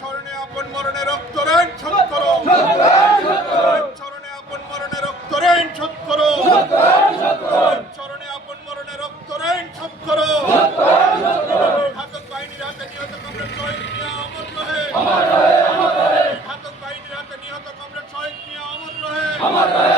চরণে আপন মরণে রক্ত ঋণ শোধ করো, চরণে আপন মরণে রক্ত ঋণ শোধ করো, চরণে আপন মরণে রক্ত ঋণ শোধ করো। ঘাতক বাহিনীর হাতে নিহত কমরেড শহীদ মিয়া অমর রহে, ঘাতক বাহিনীর হাতে নিহত কমরেড শহীদ মিয়া অমর রহে।